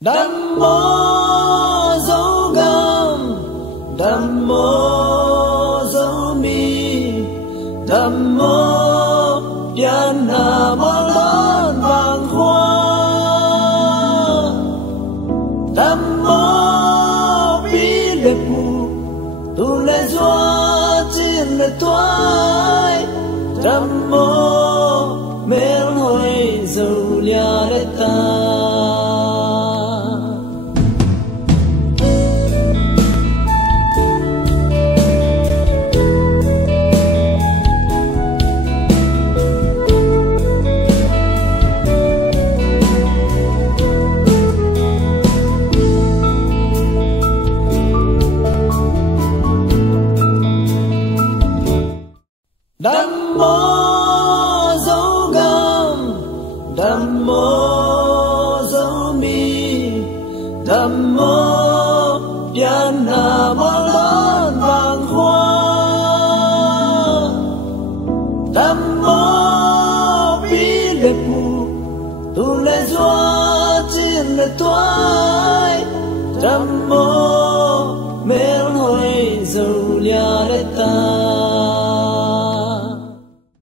Dhammo dấu gam, Dhammo dấu mi, Dhammo pian na malon vàng hoa, Dhammo bi lệ pu, tu lệ doa trên lệ toai, Dhammo mel hoi dầu lia lệ ta. Dhammo dấu gam, Dhammo dấu mi, Dhammo pian na malon vàng hoa, Dhammo bi lệ pu, tu lệ doa trên lệ toai, Dhammo mel hoi dầu lia